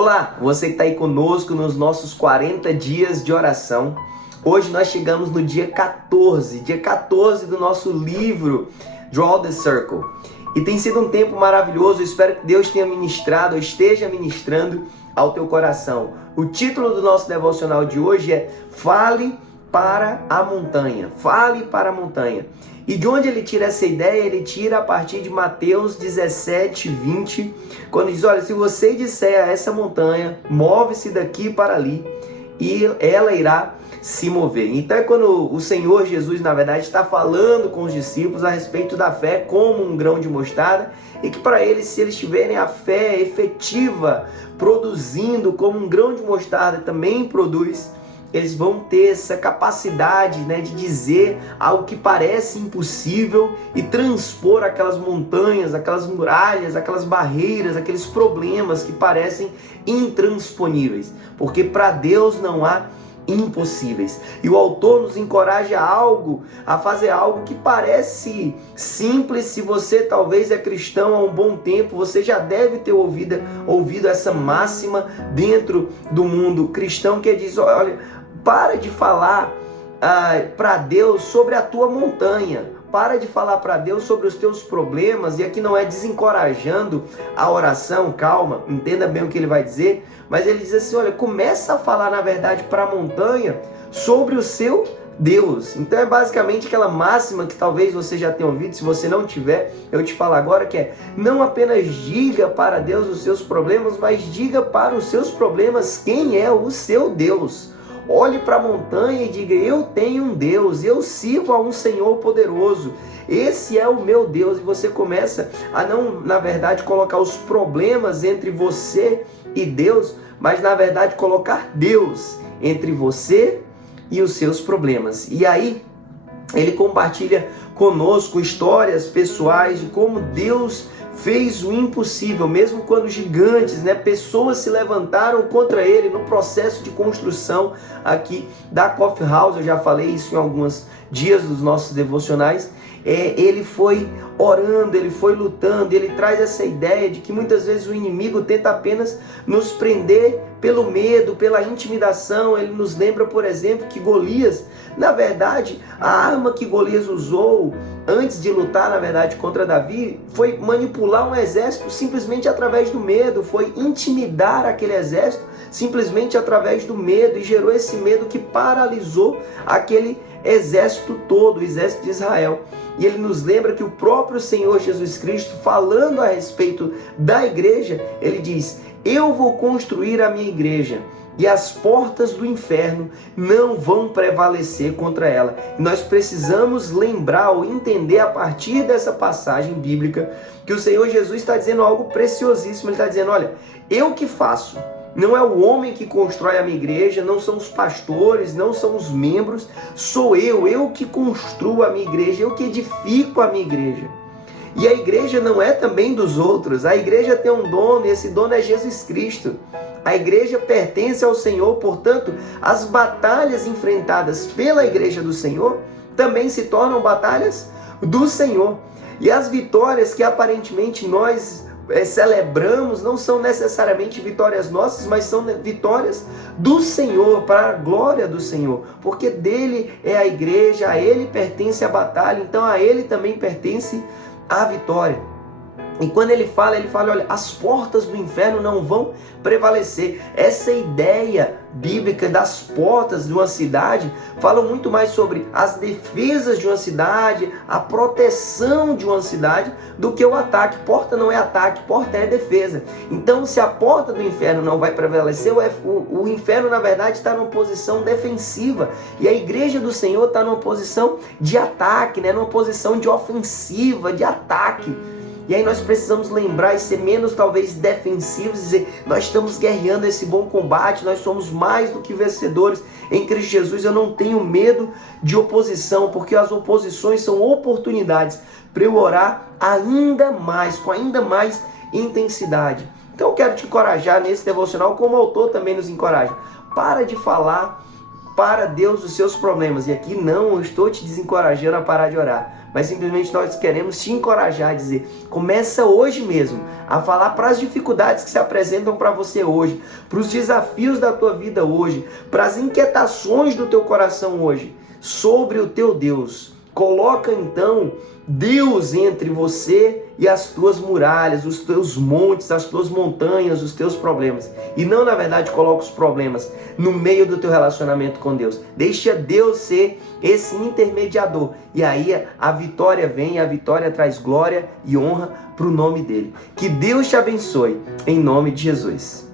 Olá, você que está aí conosco nos nossos 40 dias de oração. Hoje nós chegamos no dia 14 do nosso livro Draw the Circle. E tem sido um tempo maravilhoso, eu espero que Deus tenha ministrado, ou esteja ministrando ao teu coração. O título do nosso devocional de hoje é Fale para a Montanha. Fale para a Montanha. E de onde ele tira essa ideia? Ele tira a partir de Mateus 17, 20, quando diz, olha, se você disser a essa montanha, move-se daqui para ali, e ela irá se mover. Então é quando o Senhor Jesus, na verdade, está falando com os discípulos a respeito da fé como um grão de mostarda, e que para eles, se eles tiverem a fé efetiva, produzindo como um grão de mostarda também produz, eles vão ter essa capacidade, de dizer algo que parece impossível e transpor aquelas montanhas, aquelas muralhas, aquelas barreiras, aqueles problemas que parecem intransponíveis, porque para Deus não há impossíveis. E o autor nos encoraja a fazer algo que parece simples. Se você talvez é cristão há um bom tempo, você já deve ter ouvido essa máxima dentro do mundo cristão, que diz, olha, para de falar para Deus sobre a tua montanha. Para de falar para Deus sobre os teus problemas. E aqui não é desencorajando a oração, calma, entenda bem o que ele vai dizer. Mas ele diz assim, olha, começa a falar na verdade para a montanha sobre o seu Deus. Então é basicamente aquela máxima que talvez você já tenha ouvido. Se você não tiver, eu te falo agora, que é: não apenas diga para Deus os seus problemas, mas diga para os seus problemas quem é o seu Deus. Olhe para a montanha e diga, eu tenho um Deus, eu sirvo a um Senhor poderoso, esse é o meu Deus. E você começa a não, na verdade, colocar os problemas entre você e Deus, mas na verdade colocar Deus entre você e os seus problemas. E aí ele compartilha conosco histórias pessoais de como Deus fez o impossível, mesmo quando gigantes, pessoas se levantaram contra ele no processo de construção aqui da Coffee House. Eu já falei isso em alguns dias dos nossos devocionais. Ele foi orando, ele foi lutando, ele traz essa ideia de que muitas vezes o inimigo tenta apenas nos prender pelo medo, pela intimidação. Ele nos lembra, por exemplo, que Golias, na verdade, a arma que Golias usou antes de lutar, na verdade, contra Davi, foi manipular um exército simplesmente através do medo, foi intimidar aquele exército simplesmente através do medo, e gerou esse medo que paralisou aquele exército todo, o exército de Israel. E ele nos lembra que o próprio Senhor Jesus Cristo, falando a respeito da igreja, ele diz, eu vou construir a minha igreja e as portas do inferno não vão prevalecer contra ela. E nós precisamos lembrar ou entender a partir dessa passagem bíblica que o Senhor Jesus está dizendo algo preciosíssimo. Ele está dizendo, olha, eu que faço. Não é o homem que constrói a minha igreja, não são os pastores, não são os membros, sou eu que construo a minha igreja, eu que edifico a minha igreja. E a igreja não é também dos outros, a igreja tem um dono, e esse dono é Jesus Cristo. A igreja pertence ao Senhor, portanto, as batalhas enfrentadas pela igreja do Senhor também se tornam batalhas do Senhor. E as vitórias que aparentemente nós celebramos não são necessariamente vitórias nossas, mas são vitórias do Senhor, para a glória do Senhor, porque dele é a igreja, a ele pertence a batalha, então a ele também pertence a vitória. E quando ele fala, olha, as portas do inferno não vão prevalecer. Essa ideia bíblica das portas de uma cidade fala muito mais sobre as defesas de uma cidade, a proteção de uma cidade, do que o ataque. Porta não é ataque, porta é defesa. Então, se a porta do inferno não vai prevalecer, o inferno, na verdade, está numa posição defensiva. E a igreja do Senhor está numa posição de ataque, numa posição de ofensiva, de ataque. E aí nós precisamos lembrar e ser menos talvez defensivos, dizer, nós estamos guerreando esse bom combate, nós somos mais do que vencedores em Cristo Jesus. Eu não tenho medo de oposição, porque as oposições são oportunidades para eu orar ainda mais, com ainda mais intensidade. Então eu quero te encorajar nesse devocional, como o autor também nos encoraja. Para de falar para Deus os seus problemas. E aqui não eu estou te desencorajando a parar de orar, mas simplesmente nós queremos te encorajar a dizer, começa hoje mesmo a falar para as dificuldades que se apresentam para você hoje, para os desafios da tua vida hoje, para as inquietações do teu coração hoje, sobre o teu Deus. Coloca então Deus entre você e as tuas muralhas, os teus montes, as tuas montanhas, os teus problemas. E não, na verdade, coloca os problemas no meio do teu relacionamento com Deus. Deixa Deus ser esse intermediador. E aí a vitória vem, a vitória traz glória e honra para o nome dele. Que Deus te abençoe, em nome de Jesus.